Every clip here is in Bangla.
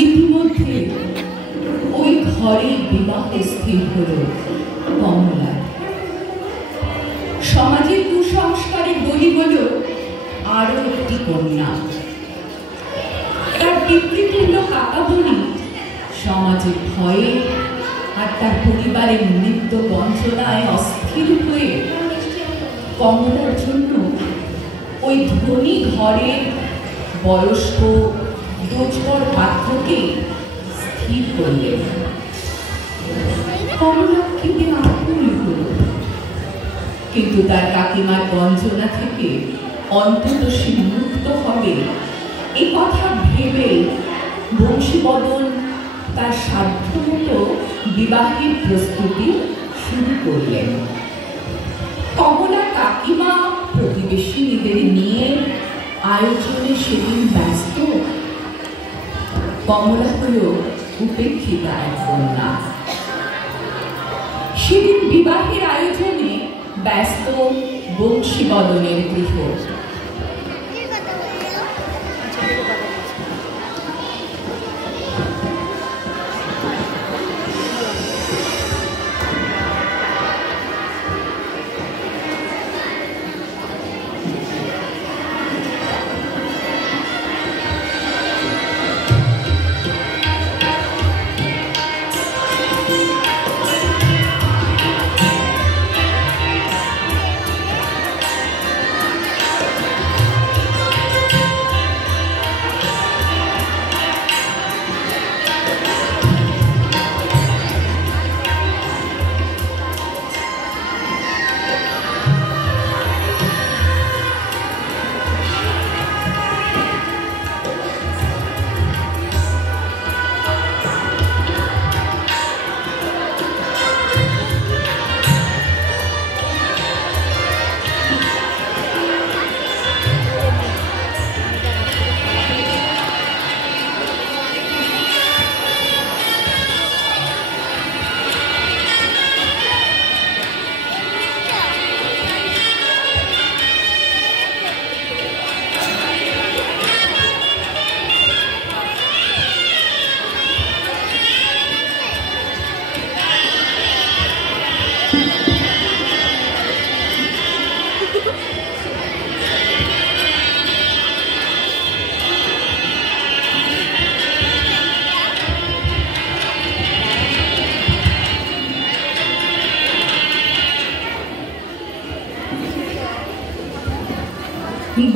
ইতিমধ্যে ওই ঘরে বিবাহ স্থির হল কমলার। সমাজের কুসংস্কারে বলি হল আরো একটি কন্যা। তার পিতৃতুল্য কাকাবনি সমাজের ভয়ে আর তার পরিবারের নিত্য বঞ্চনায় অস্থির হয়ে কমলার জন্য ওই ধনী ঘরের বয়স্ক রোজগর পাত্রকে স্থির করলেন। কমলা খেতে আকুল হল, কিন্তু তার কাকিমার বঞ্চনা থেকে অন্তত সে মুক্ত হবে এ কথা ভেবে বংশীবদন তার সাধ্যমতো বিবাহের প্রস্তুতি শুরু করলেন। কমলা কাকিমা প্রতিবেশীদের নিয়ে আয়োজনে সেদিন ব্যস্ত। কমলা হল উপেক্ষিতা এক কন্যা। সেদিন বিবাহের আয়োজনে ব্যস্ত বংশীবদনের গৃহ।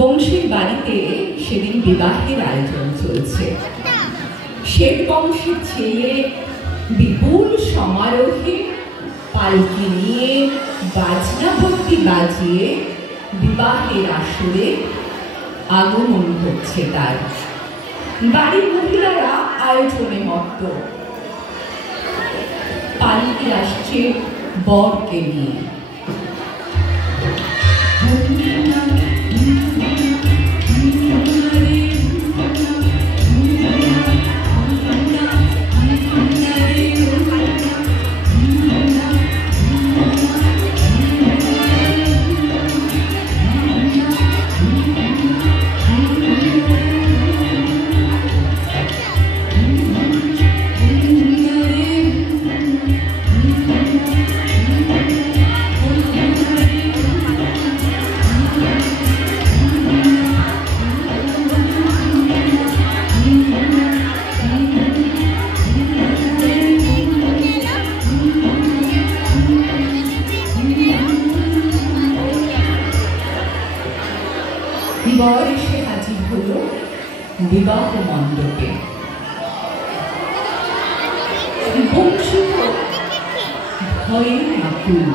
বংশীর বাড়িতে সেদিন বিবাহের আয়োজন চলছে। শেঠ বংশের ছেলে বিপুল সমারোহে পালকি নিয়ে বাজনা ভর্তি বাজিয়ে বিবাহের আসরে আগমন হচ্ছে তার। বাড়ির মহিলারা আয়োজনে মত্ত। পালকি আসছে বরকে নিয়ে। বর এসে হাজির হল বিবাহ মণ্ডপে। বংশী ভয়ে আকুল।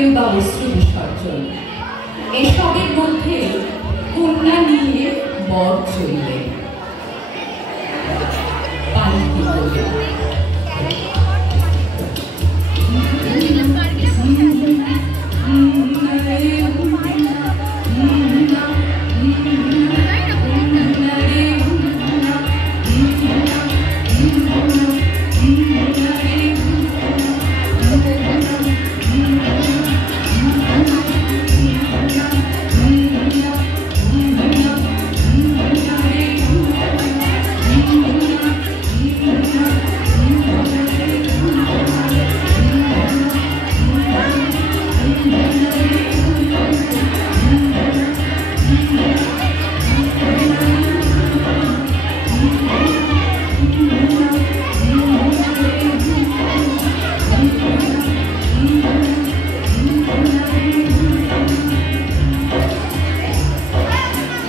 কেউ বা অশ্রু বিসর্জন। এসবের মধ্যে কন্যা নিয়ে বর চলবে। পালকি বলবে,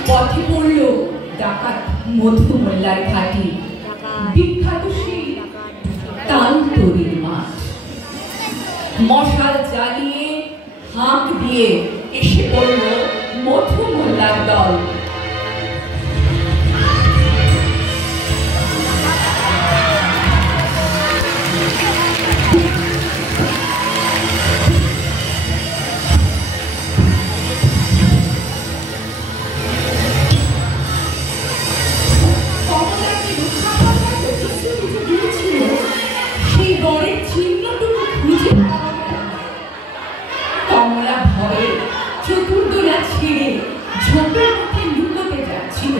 পথে পড়ল ডাকাত মধু মোল্লার ঘাটি, বিখ্যাত সেই তালতরির মাঠ। মশাল জ্বালিয়ে হাঁক দিয়ে এসে পড়ল মধু মোল্লার দল। কমলা ভয়ে চতুর্দোলা ছেড়ে ঝোপের মধ্যে লুকোতে যাচ্ছিল।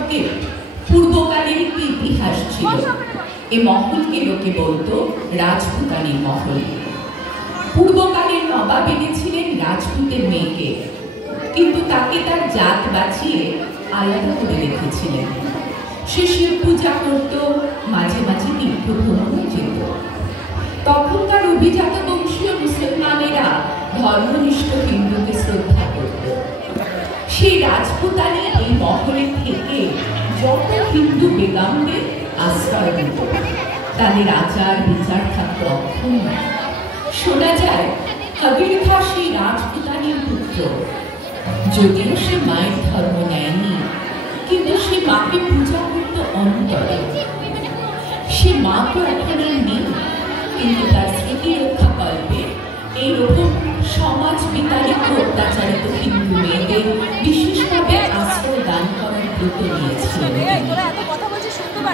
সম্পর্কে পূর্বকালের একটি ইতিহাস ছিল। এ মহলকে লোকে বলতো রাজপুতানির মহল। পূর্বকালের নবাব এনেছিলেন রাজপুতের মেয়েকে, কিন্তু তাকে তার জাত বাঁচিয়ে আলাদা করে রেখেছিলেন। সে শিব পূজা করত, মাঝে মাঝে তীর্থ ভ্রমণে যেত। তখনকার অভিজাত বংশীয় মুসলমানেরা ধর্মনিষ্ঠ হিন্দুকে শ্রদ্ধা করত। সেই রাজপুতানি এই মহলে থেকে যত হিন্দু বেগমদের আশ্রয় দিত, তাদের আচার বিচার থাকত অক্ষুণ্ণ। শোনা যায় কবির খা সেই রাজপুতানির পুত্র। যদিও সে মায়ের ধর্ম নেয়নি, কিন্তু সে মাকে পূজা করত অন্তরে। সে মা তো এখন আর নেই, কিন্তু তার স্মৃতি রক্ষা কল্পে এইরকম সমাজ বিতাড়িত অত্যাচারিত হিন্দু মেয়েদের বিশেষভাবে আশ্রয় দান করার ব্রত নিয়েছিলেন।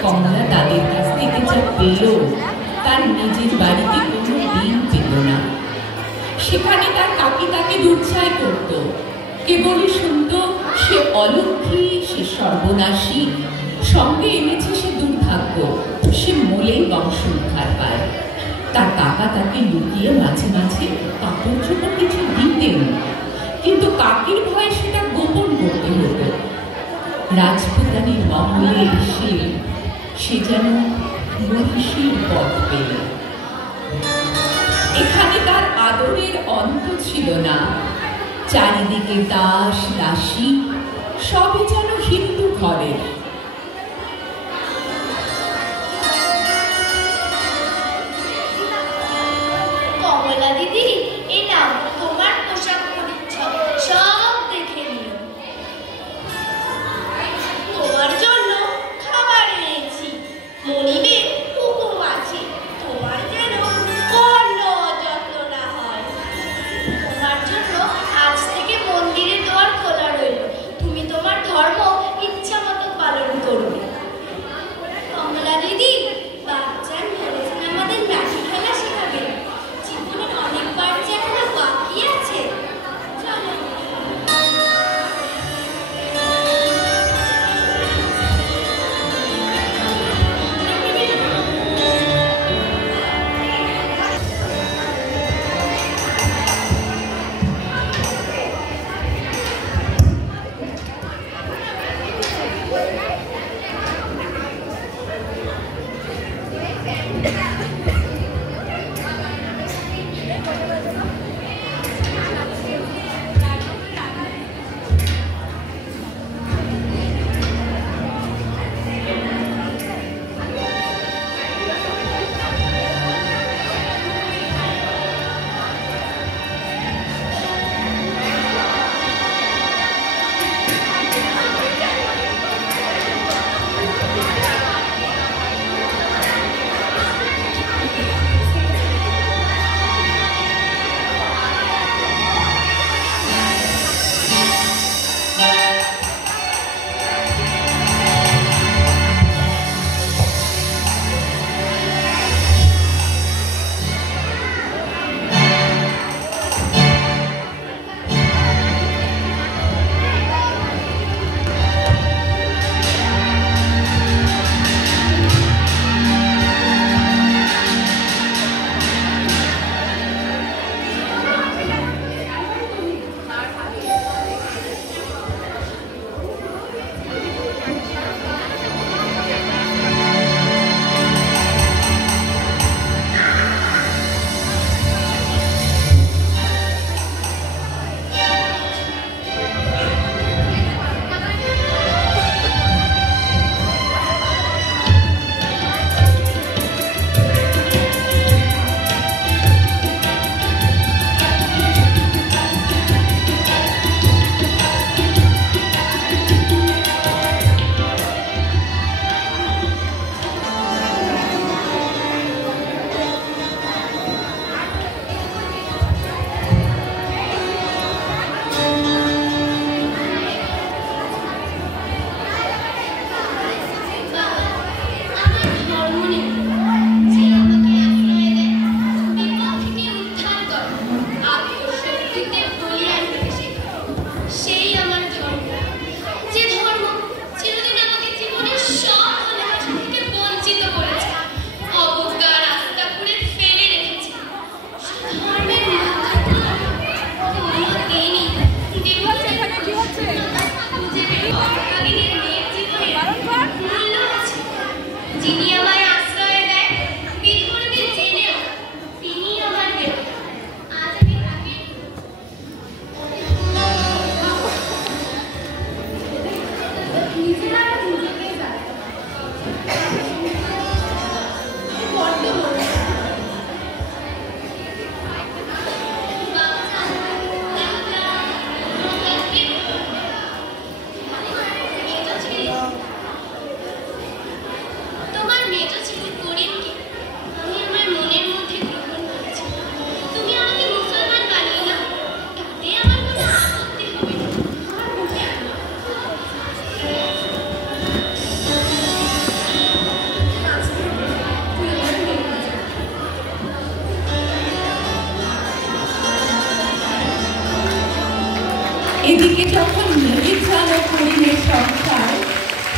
কমলা তাদের কাছ থেকে যা পেল তার নিজের বাড়িতে কোনো দিন পেল না। সেখানে তার কাকি তাকে দুর্চায় করত, কেবলই শুনত সে অলক্ষী, সে সর্বনাশী, সঙ্গে এনেছে সে দুর্ভাগ্য, সে মলেই বংশ উদ্ধার পায়। তার কাকা তাকে লুকিয়ে মাঝে মাঝে কাপড় চোপড় কিছু দিতেন, কিন্তু কাকির ভয়ে সেটা গোপন করতে হতো। রাজপুতানির মহলে এসে সে যেন মহিষীর পথ পেল। এখানে তার আদরের অন্ত ছিল না। চারিদিকে দাস দাসী, সবই যেন হিন্দু ঘরের। কমলা দিদি, এই নাও তোমার পোশাক পরিচ্ছদ সব দেখে নিও। তোমার জন্য খাবার এনেছি, মনিবের হুকুম আছে তোমার যেন কোনো অযত্ন না হয়। তোমার জন্য আজ থেকে মন্দিরের দ্বার খোলা রইল। তুমি তোমার ধর্ম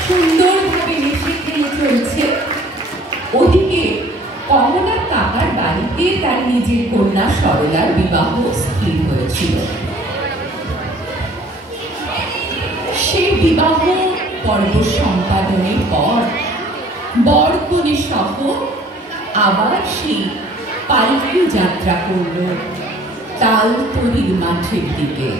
সুন্দরভাবে হেসে খেলে চলছে। ওদিকে কমলার কাকার বাড়িতে তার নিজের কন্যা সরলার বিবাহ স্থির হয়েছিল। সে বিবাহ পর্ব সম্পাদনের পর বরকনে সহ আবার সেই পালকি যাত্রা করল তালতলির মাঠের দিকে।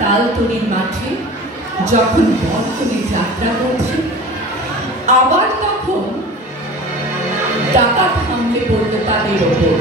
তালতলির মাঠে যখন বরকনে যাত্রা করছে, আবার তখন ডাকাত হামলে পড়ল তাদের ওপর।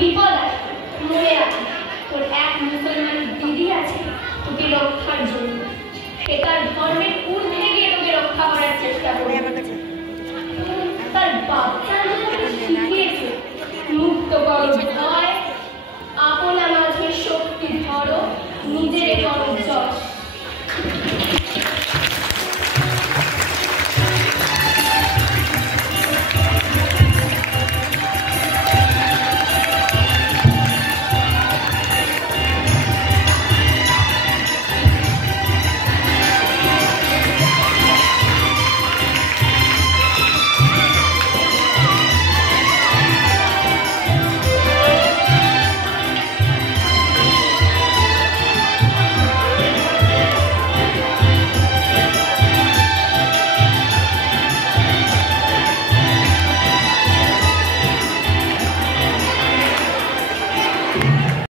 বিপদ আছে, মরে আছে, তোর এক মুসলমান দিদি আছে তোকে রক্ষার জন্য। সে তার ধর্মের ঊর্ধ্বে গিয়ে তোকে রক্ষা করার চেষ্টা করবে। তার বাচ্চা শিখিয়েছে মুক্ত করো